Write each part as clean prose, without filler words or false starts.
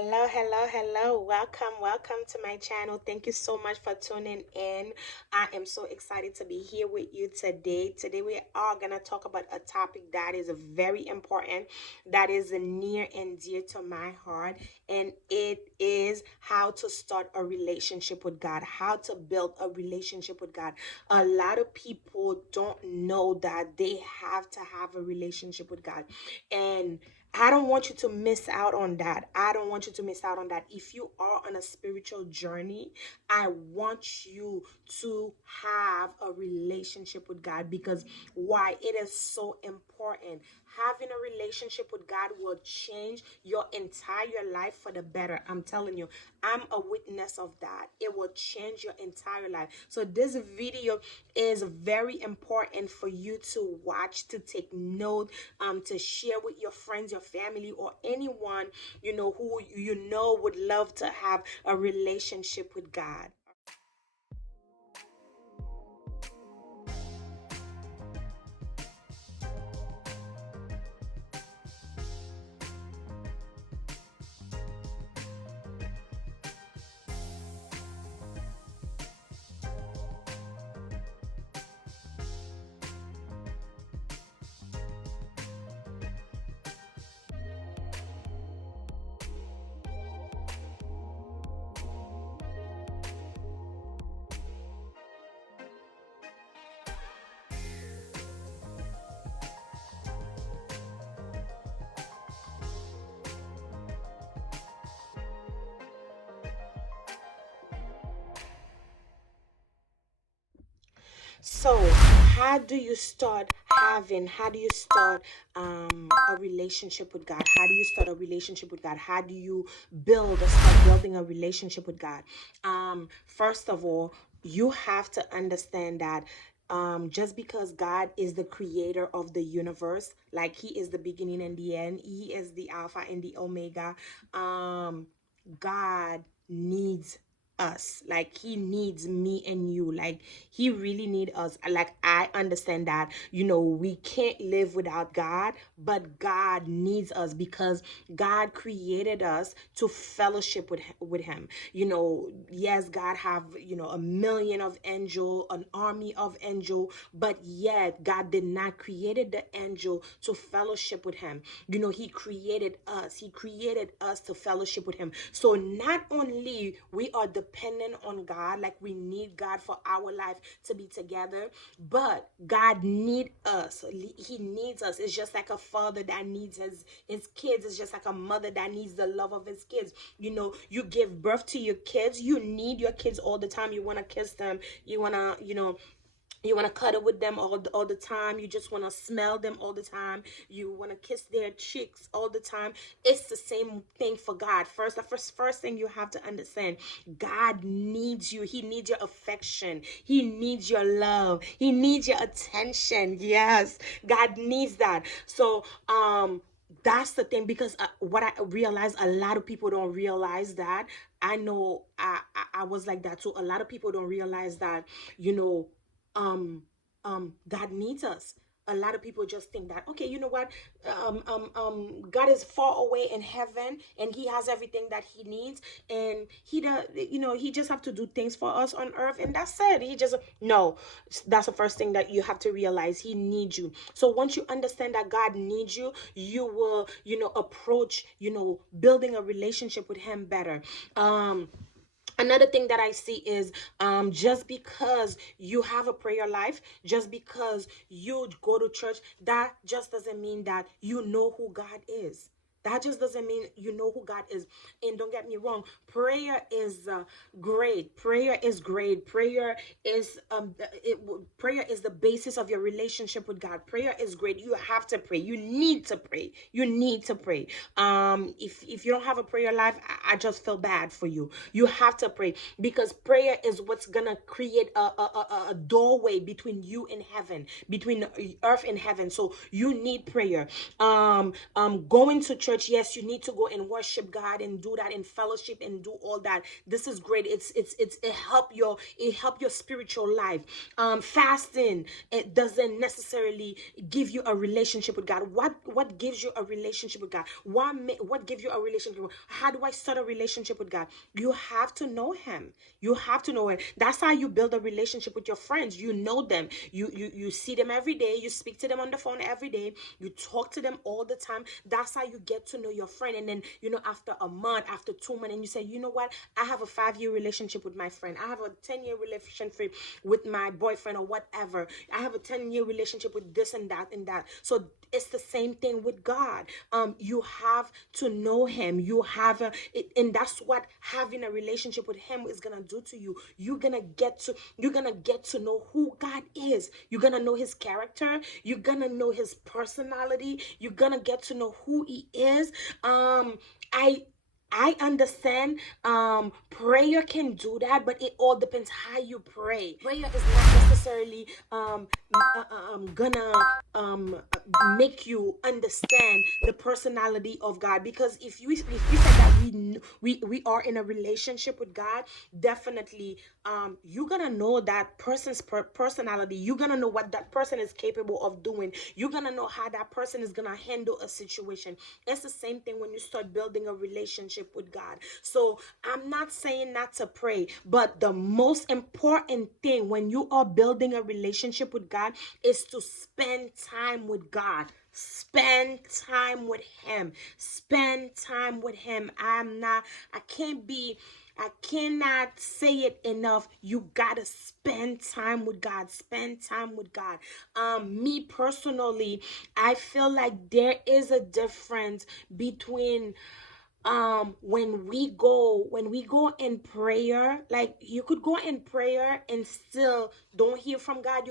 Hello. Welcome to my channel. Thank you so much for tuning in. I am so excited to be here with you today. Today, we are going to talk about a topic that is very important, that is near and dear to my heart, and it is how to start a relationship with God, how to build a relationship with God. A lot of people don't know that they have to have a relationship with God. And I don't want you to miss out on that. I don't want you to miss out on that. If you are on a spiritual journey, I want you to have a relationship with God, because why? It is so important. Having a relationship with God will change your entire life for the better. I'm telling you, I'm a witness of that. It will change your entire life. So this video is very important for you to watch, to take note, to share with your friends, your family, or anyone who would love to have a relationship with God. So, how do you start a relationship with God? How do you start a relationship with God? How do you start building a relationship with God? First of all, you have to understand that just because God is the creator of the universe, like He is the beginning and the end, He is the Alpha and the Omega. God needs us. Like He needs me and you. Like He really need us. Like I understand that we can't live without God, but God needs us because God created us to fellowship with Him. Yes, God have a million of angel, an army of angel, but yet God did not created the angel to fellowship with Him. He created us. He created us to fellowship with Him. So not only we are dependent on God, like we need God for our life to be together, but God need us. He needs us. It's just like a father that needs his kids. It's just like a mother that needs the love of his kids. You give birth to your kids. You need your kids all the time. You want to kiss them. You want to, you want to cuddle with them all the time. You just want to smell them all the time. You want to kiss their cheeks all the time. It's the same thing for God. The first thing you have to understand, God needs you. He needs your affection. He needs your love. He needs your attention. Yes, God needs that. So that's the thing, because what I realize, a lot of people don't realize that. I know I was like that too. A lot of people don't realize that, you know God needs us. A lot of people just think that, okay, you know what, God is far away in heaven and He has everything that He needs, and He does, He just have to do things for us on earth, and that's it. He just no. That's the first thing that you have to realize. He needs you. So once you understand that God needs you, you will approach building a relationship with Him better. Another thing that I see is, just because you have a prayer life, just because you go to church, that just doesn't mean that you know who God is. That just doesn't mean you know who God is. And don't get me wrong, prayer is great. Prayer is great. Prayer is the basis of your relationship with God. Prayer is great. You have to pray. You need to pray. You need to pray. If you don't have a prayer life, I just feel bad for you. You have to pray, because prayer is what's gonna create a doorway between you and heaven, between earth and heaven. So you need prayer. Going to church. Yes, you need to go and worship God and do that in fellowship and do all that. This is great. It help your spiritual life. Fasting, it doesn't necessarily give you a relationship with God. What gives you a relationship with God? What gives you a relationship? How do I start a relationship with God? You have to know him. You have to know him. That's how you build a relationship with your friends. You know them. You see them every day. You speak to them on the phone every day. You talk to them all the time. That's how you get to know your friend. And then, after a month, after 2 months, and you say, you know what? I have a 5-year relationship with my friend. I have a 10-year relationship with my boyfriend or whatever. I have a 10-year relationship with this and that and that. So it's the same thing with God. You have to know him. And that's what having a relationship with him is gonna do to you. You're gonna get to know who God is. You're gonna know his character. You're gonna know his personality. You're gonna get to know who he is. I understand prayer can do that, but it all depends how you pray. Prayer is not necessarily gonna make you understand the personality of God, because if you said that we are in a relationship with God, definitely you're gonna know that person's personality. You're gonna know what that person is capable of doing. You're gonna know how that person is gonna handle a situation. It's the same thing when you start building a relationship with God. So I'm not saying not to pray, but the most important thing when you are building a relationship with God is to spend time with God. Spend time with him. Spend time with him. I cannot say it enough. You gotta spend time with God. Spend time with God. Me personally, I feel like there is a difference between when we go in prayer. Like, you could go in prayer and still don't hear from God. And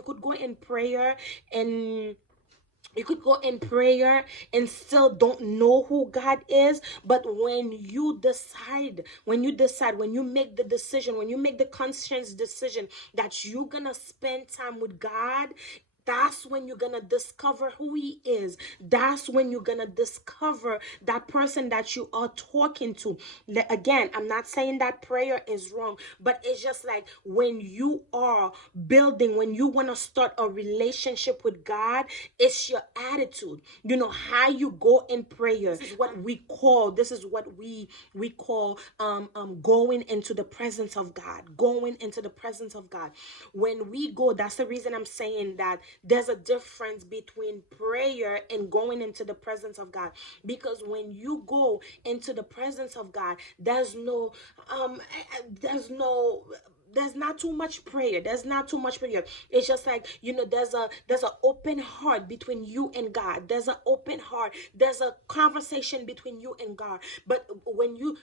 you could go in prayer and still don't know who God is. But when you make the decision, when you make the conscious decision that you're gonna spend time with God, that's when you're gonna discover who he is. That's when you're gonna discover that person that you are talking to. Again, I'm not saying that prayer is wrong, but it's just like when you want to start a relationship with God, it's your attitude. How you go in prayer. This is what we call going into the presence of God. Going into the presence of God. When we go, that's the reason I'm saying that there's a difference between prayer and going into the presence of God. Because when you go into the presence of God, there's not too much prayer. It's just like, there's an open heart between you and God. There's an open heart. There's a conversation between you and God. But when you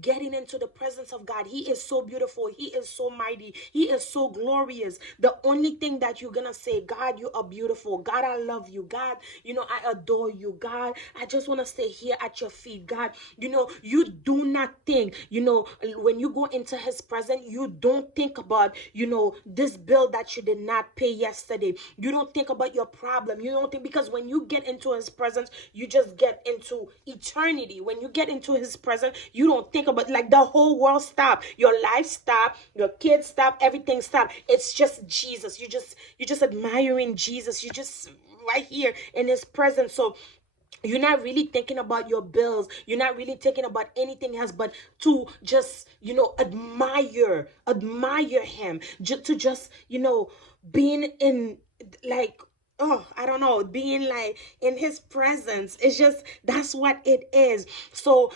getting into the presence of God, he is so beautiful. He is so mighty. He is so glorious. The only thing that you're gonna say, God, you are beautiful. God, I love you. God, I adore you. God, I just want to stay here at your feet. God, you do not think, when you go into his presence, you don't think about, this bill that you did not pay yesterday. You don't think about your problem. You don't think, because when you get into his presence, you just get into eternity. When you get into his presence, you don't think about, like, the whole world stop. Your life stop. Your kids stop. Everything stop. It's just Jesus. You're just admiring Jesus. You just right here in his presence. So you're not really thinking about your bills. You're not really thinking about anything else but to just, admire him. To just, being in, like, oh, I don't know, being like in his presence. It's just, that's what it is. So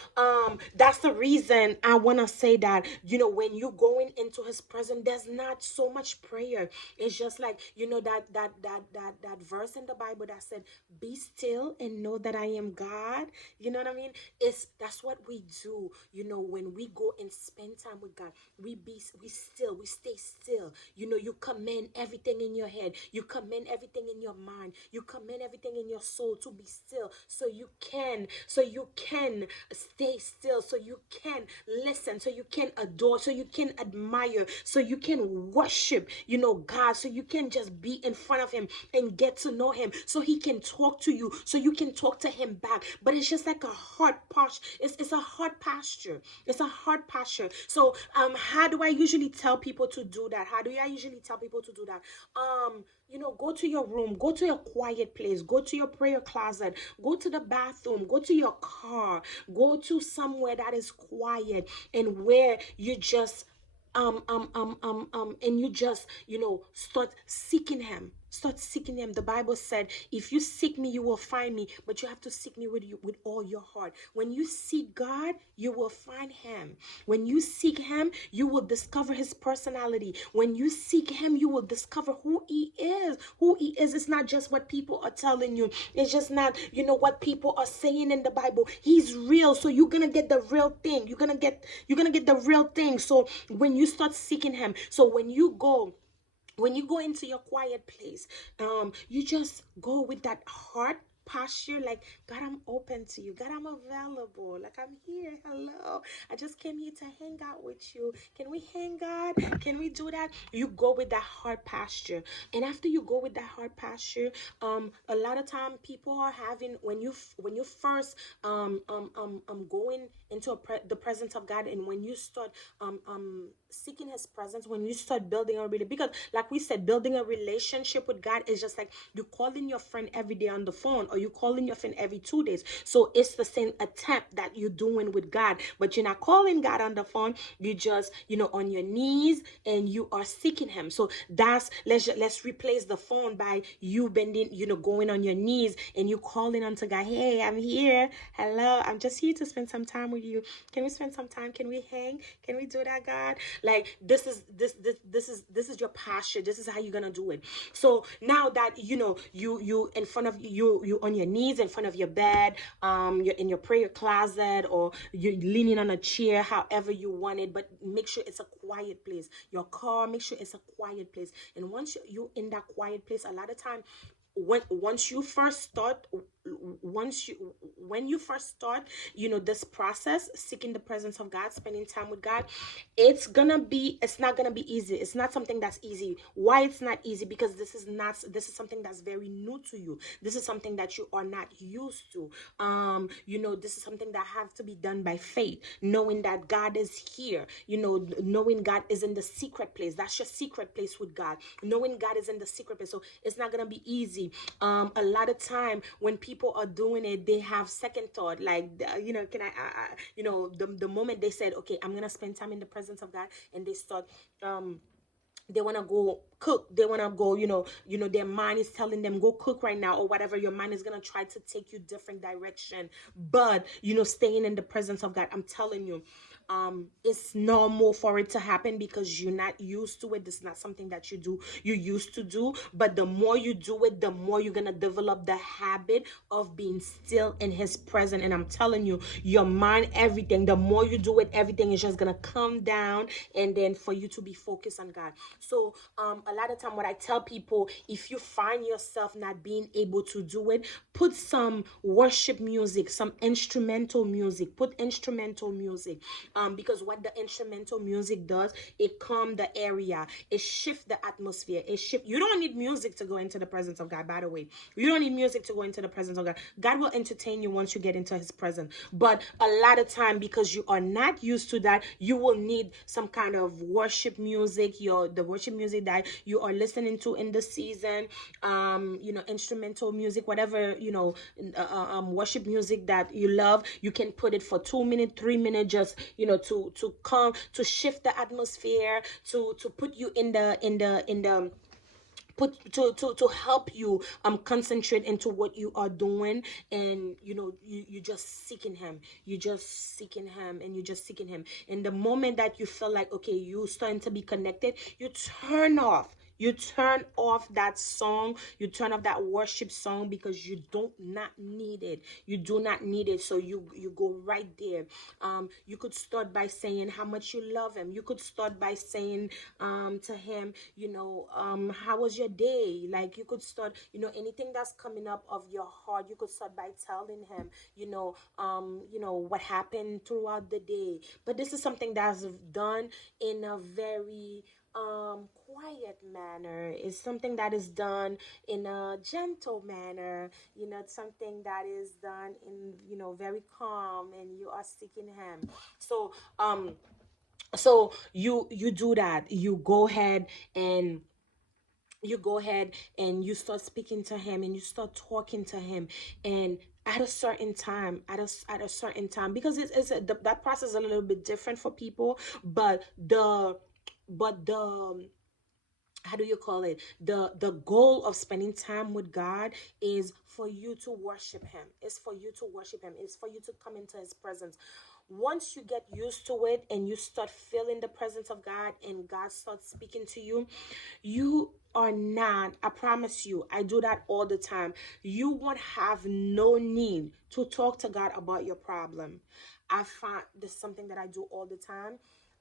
that's the reason I want to say that, when you going into his presence, there's not so much prayer. It's just like, that verse in the Bible that said, be still and know that I am God. You know what I mean? That's what we do. When we go and spend time with God, we stay still. You command everything in your head. You command everything in your mind, you command everything in your soul to be still, so you can stay still, so you can listen, so you can adore, so you can admire, so you can worship, God, so you can just be in front of him and get to know him, so he can talk to you, so you can talk to him back. But it's just like a heart posture. It's a heart posture. It's a heart posture. So how do I usually tell people to do that? How do I usually tell people to do that? Go to your room, go to a quiet place, go to your prayer closet, go to the bathroom, go to your car, go to somewhere that is quiet, and where you just and you just start seeking him. Start seeking him. The Bible said, if you seek me, you will find me, but you have to seek me with all your heart. When you seek God, you will find him. When you seek him, you will discover his personality. When you seek him, you will discover who he is. Who he is. It's not just what people are telling you. It's just not, what people are saying in the Bible. He's real. So you're gonna get the real thing. You're gonna get the real thing. So when you start seeking him, so when you go into your quiet place, you just go with that heart posture, like, God, I'm open to you. God, I'm available. Like, I'm here. Hello, I just came here to hang out with you. Can we hang, God? Can we do that? You go with that heart posture. And after you go with that heart posture, a lot of time people are having, when you first going into the presence of God, and when you start seeking his presence, when you start building a relationship, because like we said, building a relationship with God is just like you calling your friend every day on the phone, or you calling your friend every 2 days. So it's the same attempt that you're doing with God, but you're not calling God on the phone. You just on your knees, and you are seeking him. So let's replace the phone by you bending, going on your knees, and you calling unto God. Hey, I'm here. Hello, I'm just here to spend some time with you. Can we spend some time? Can we hang? Can we do that, God? Like, this is your posture. This is how you're gonna do it. So now that you in front of you on your knees in front of your bed, you're in your prayer closet, or you're leaning on a chair, however you want it, but make sure it's a quiet place. Your car, make sure it's a quiet place. And once you in that quiet place, a lot of time, once you first start when you first start this process, seeking the presence of God, spending time with God, it's not gonna be easy. It's not something that's easy. Why it's not easy? Because this is something that's very new to you. This is something that you are not used to. This is something that has to be done by faith, knowing that God is here, knowing God is in the secret place. That's your secret place with God, knowing God is in the secret place. So it's not gonna be easy. A lot of time when people are doing it, they have second thought, like, can the moment they said, okay, I'm gonna spend time in the presence of God, and they start they want to go cook, they want to go, their mind is telling them, go cook right now, or whatever. Your mind is going to try to take you different direction. But staying in the presence of God, I'm telling you, it's normal for it to happen, because you're not used to it. This is not something that you used to do. But the more you do it, the more you're gonna develop the habit of being still in his presence. And I'm telling you, your mind, everything, the more you do it, everything is just gonna come down, and then for you to be focused on God. So a lot of time, what I tell people, if you find yourself not being able to do it, put some worship music, some instrumental music. Put instrumental music. Because what the instrumental music does, it calm the area, it shift the atmosphere, you don't need music to go into the presence of God, by the way. You don't need music to go into the presence of God. God will entertain you once you get into his presence. But a lot of time, because you are not used to that, you will need some kind of worship music, the worship music that you are listening to in the season, instrumental music, whatever, worship music that you love. You can put it for 2 minutes, 3 minutes, just to come, to shift the atmosphere, to put you in the put to help you concentrate into what you are doing. And you just seeking him, and you just seeking him. And the moment that you feel like, okay, you starting to be connected, you turn off You turn off that song, you turn off that worship song because you don't not need it. You do not need it. So you go right there. You could start by saying how much you love him. You could start by saying to him, how was your day? Like you could start, anything that's coming up of your heart, you could start by telling him, what happened throughout the day. But this is something that's done in a very quiet manner. It's something that is done in a gentle manner. It's something that is done in, very calm, and you are seeking him. So you do that. And you go ahead and you start speaking to him, and you start talking to him. And at a certain time, at a certain time, because that process is a little bit different for people. But the how do you call it, the goal of spending time with God is for you to worship him. It's for you to worship him. It's for you to come into his presence. Once you get used to it and you start feeling the presence of God, and God starts speaking to you, you are not, I promise you, I do that all the time. You won't have no need to talk to God about your problem. I find this is something that I do all the time.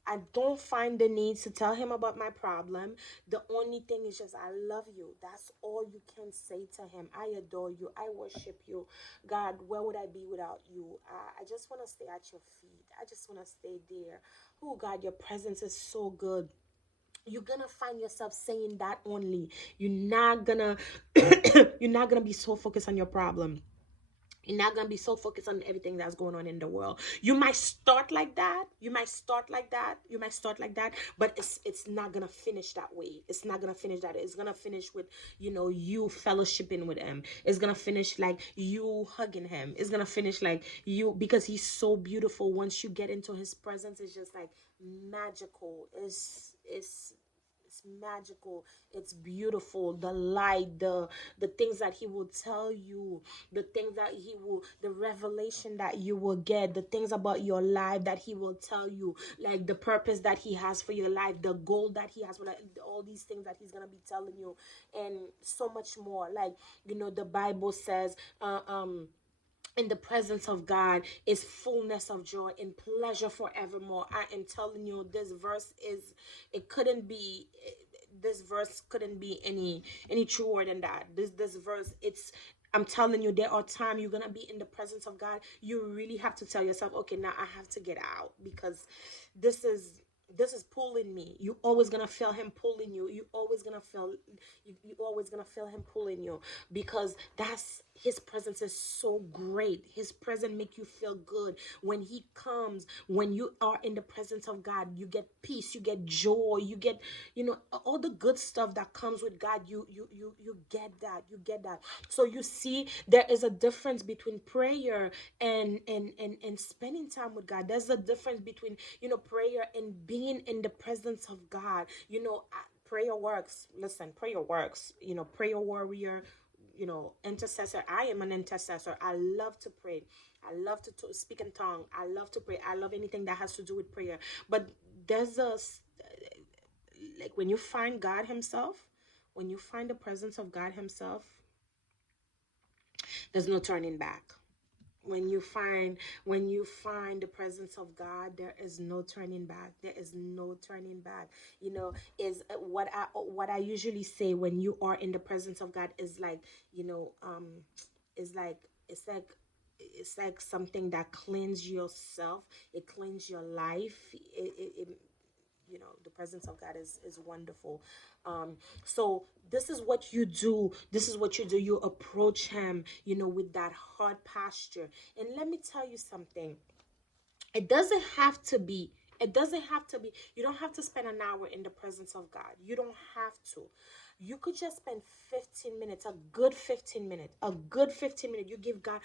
I don't find the need to tell him about my problem. The only thing is just, I love you. That's all you can say to him. I adore you. I worship you. God, where would I be without you? I just want to stay at your feet. I just want to stay there. Oh, God, your presence is so good. You're gonna find yourself saying that only. You're not gonna you're not gonna be so focused on your problem. You're not gonna be so focused on everything that's going on in the world. You might start like that. You might start like that, but it's not gonna finish that way. It's not gonna finish that. It's gonna finish with you fellowshipping with him. It's gonna finish like you hugging him. It's gonna finish like you, because he's so beautiful. Once you get into his presence, it's just like magical. It's magical. It's beautiful. The light, the things that he will tell you, the things that he will, the revelation that you will get, the things about your life that he will tell you, like the purpose that he has for your life, the goal that he has for like, all these things that he's gonna be telling you, and so much more. Like, the Bible says, in the presence of God is fullness of joy and pleasure forevermore. I am telling you, it couldn't be, this verse couldn't be any truer than that. This verse, I'm telling you, there are times you're gonna be in the presence of God. You really have to tell yourself, okay, now I have to get out, because this is pulling me. You always gonna feel him pulling you. You always gonna feel him pulling you, because that's his presence is so great. His presence make you feel good. When he comes, when you are in the presence of God, you get peace, you get joy, you get, all the good stuff that comes with God. You get that. You get that. So you see, there is a difference between prayer and spending time with God. There's a difference between, prayer and being in the presence of God. Prayer works. Listen, prayer works. Prayer warrior, intercessor. I am an intercessor. I love to pray. I love to speak in tongue. I love to pray. I love anything that has to do with prayer. But there's like, when you find God himself, when you find the presence of God himself, there's no turning back. When you find the presence of God, there is no turning back. There is no turning back. Is what I usually say, when you are in the presence of God, is like, is like it's like something that cleans yourself. It cleans your life. The presence of God is wonderful. So this is what you do. You approach him, with that heart posture. And let me tell you something. it doesn't have to be it doesn't have to be. You don't have to spend an hour in the presence of God. You don't have to. You could just spend 15 minutes, a good 15 minutes. You give God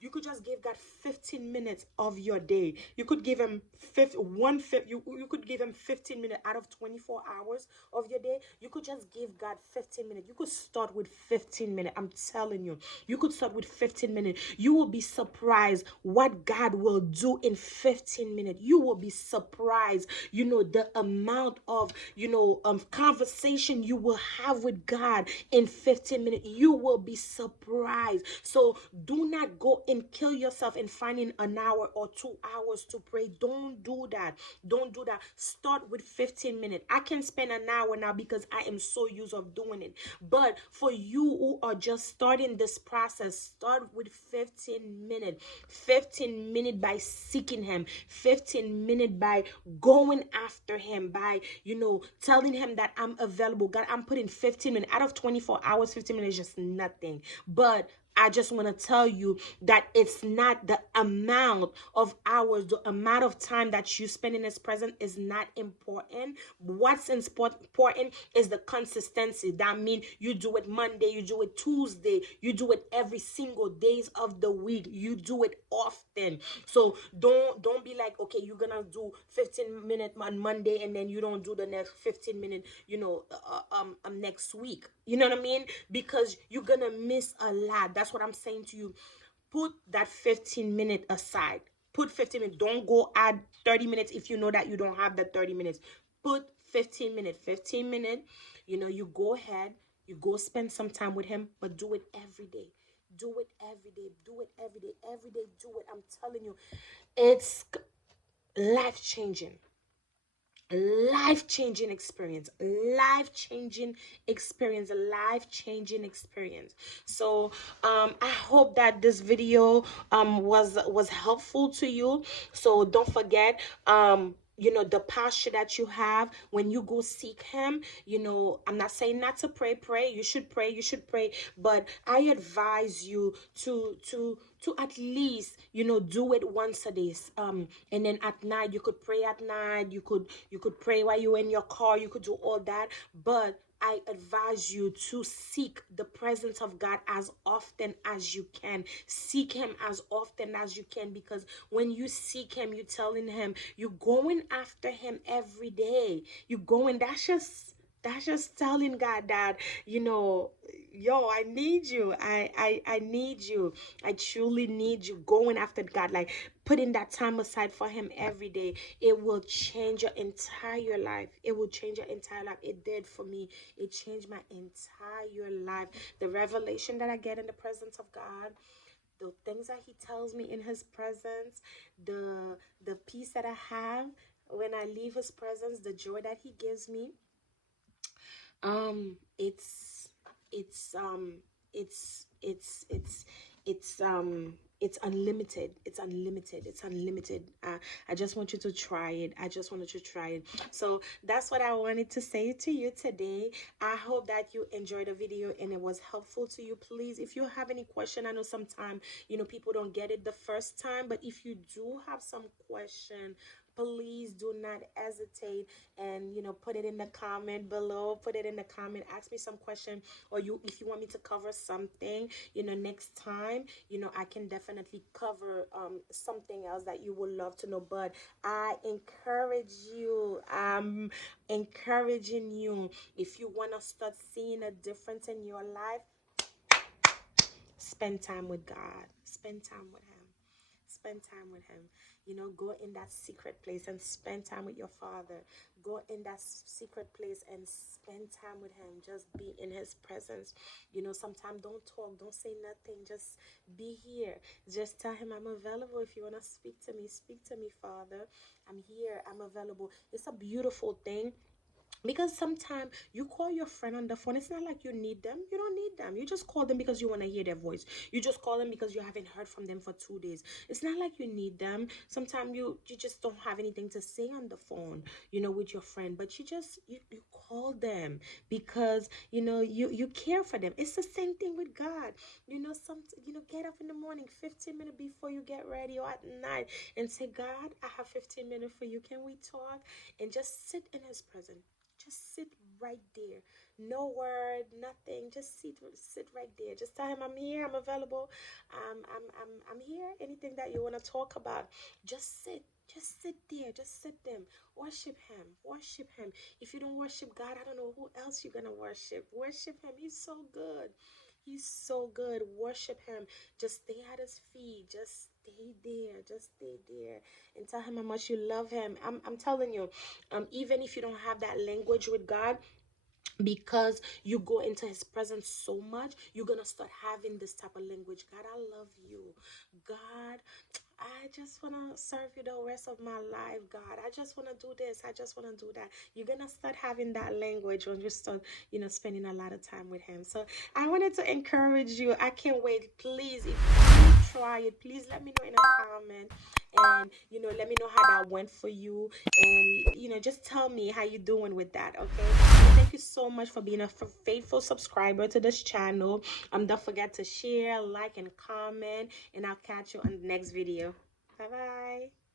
You could just give God 15 minutes of your day. You could give him you could give him 15 minutes out of 24 hours of your day. You could just give God 15 minutes. You could start with 15 minutes. I'm telling you. You could start with 15 minutes. You will be surprised what God will do in 15 minutes. You will be surprised, the amount of, conversation you will have with God in 15 minutes. You will be surprised. So do not go and kill yourself in finding an hour or 2 hours to pray. Don't do that. Don't do that. Start with 15 minutes. I can spend an hour now because I am so used of doing it. But for you who are just starting this process, start with 15 minutes. 15 minutes by seeking him. 15 minutes by going after him, by, telling him that I'm available. God, I'm putting 15 minutes out of 24 hours. 15 minutes is just nothing. But I just want to tell you that it's not the amount of hours, the amount of time that you spend in his presence is not important. What's important is the consistency. That means you do it Monday, you do it Tuesday, you do it every single days of the week. You do it often. So don't be like, okay, you're gonna do 15 minutes on Monday and then you don't do the next 15 minutes, next week. You know what I mean? Because you're gonna miss a lot. That's what I'm saying to you. Put that 15-minute aside. Put 15 minutes. Don't go add 30 minutes if you know that you don't have the 30 minutes. Put 15 minutes. 15 minutes. You go ahead. You go spend some time with him, but do it every day. Do it every day. Do it every day. Every day. Do it. I'm telling you, it's life changing. Life-changing experience. Life-changing experience. Life-changing experience. So I hope that this video was helpful to you. So don't forget, the posture that you have when you go seek him. I'm not saying not to pray. You should pray. But I advise you to at least do it once a day. And then at night you could pray. At night you could pray while you're in your car. You could do all that. But I advise you to seek the presence of God as often as you can. Seek him as often as you can, because when you seek him, you're telling him, you're going after him every day. You're going, that's just telling God that, yo, I need you. I need you. I truly need you. Going after God, like putting that time aside for him every day. It will change your entire life. It will change your entire life. It did for me. It changed my entire life. The revelation that I get in the presence of God, the things that he tells me in his presence, the peace that I have when I leave his presence, the joy that he gives me, it's it's it's it's it's it's unlimited. It's unlimited. I just want you to try it. I just wanted to try it. So that's what I wanted to say to you today. I hope that you enjoyed the video and it was helpful to you. Please, if you have any question, I know sometimes people don't get it the first time, but if you do have some question, please do not hesitate and put it in the comment below. Put it in the comment. Ask me some question, or if you want me to cover something next time, I can definitely cover something else that you would love to know. But I encourage you, I'm encouraging you, if you want to start seeing a difference in your life, spend time with God. Spend time with him. Spend time with him. Go in that secret place and spend time with your father. Go in that secret place and spend time with him. Just be in his presence. Sometimes don't talk, don't say nothing. Just be here. Just tell him, I'm available. If you want to speak to me, speak to me, Father. I'm here. I'm available. It's a beautiful thing, because sometimes you call your friend on the phone. It's not like you need them. You don't need them. You just call them because you want to hear their voice. You just call them because you haven't heard from them for 2 days. It's not like you need them. Sometimes you just don't have anything to say on the phone, with your friend. But you call them because you care for them. It's the same thing with God. Get up in the morning 15 minutes before you get ready, or at night, and say, God, I have 15 minutes for you. Can we talk? And just sit in his presence. Just sit right there. No word, nothing. Just sit right there. Just tell him I'm here, I'm available. I'm here. Anything that you want to talk about, just sit. Just sit there. Just sit them. Worship him. Worship him. If you don't worship God, I don't know who else you're gonna worship. Worship him. He's so good. He's so good. Worship him. Just stay at his feet. Just stay there. Just stay there. And tell him how much you love him. I'm telling you, even if you don't have that language with God, because you go into his presence so much, you're gonna start having this type of language. God, I love you. God, I just want to serve you the rest of my life. God, I just want to do this, I just want to do that. You're gonna start having that language when you start, spending a lot of time with him. So I wanted to encourage you. I can't wait. Please, if you try it, please let me know in a comment, and let me know how that went for you, and just tell me how you doing with that. Okay, and thank you so much for being a faithful subscriber to this channel. Don't forget to share, like, and comment, and I'll catch you on the next video. Bye bye.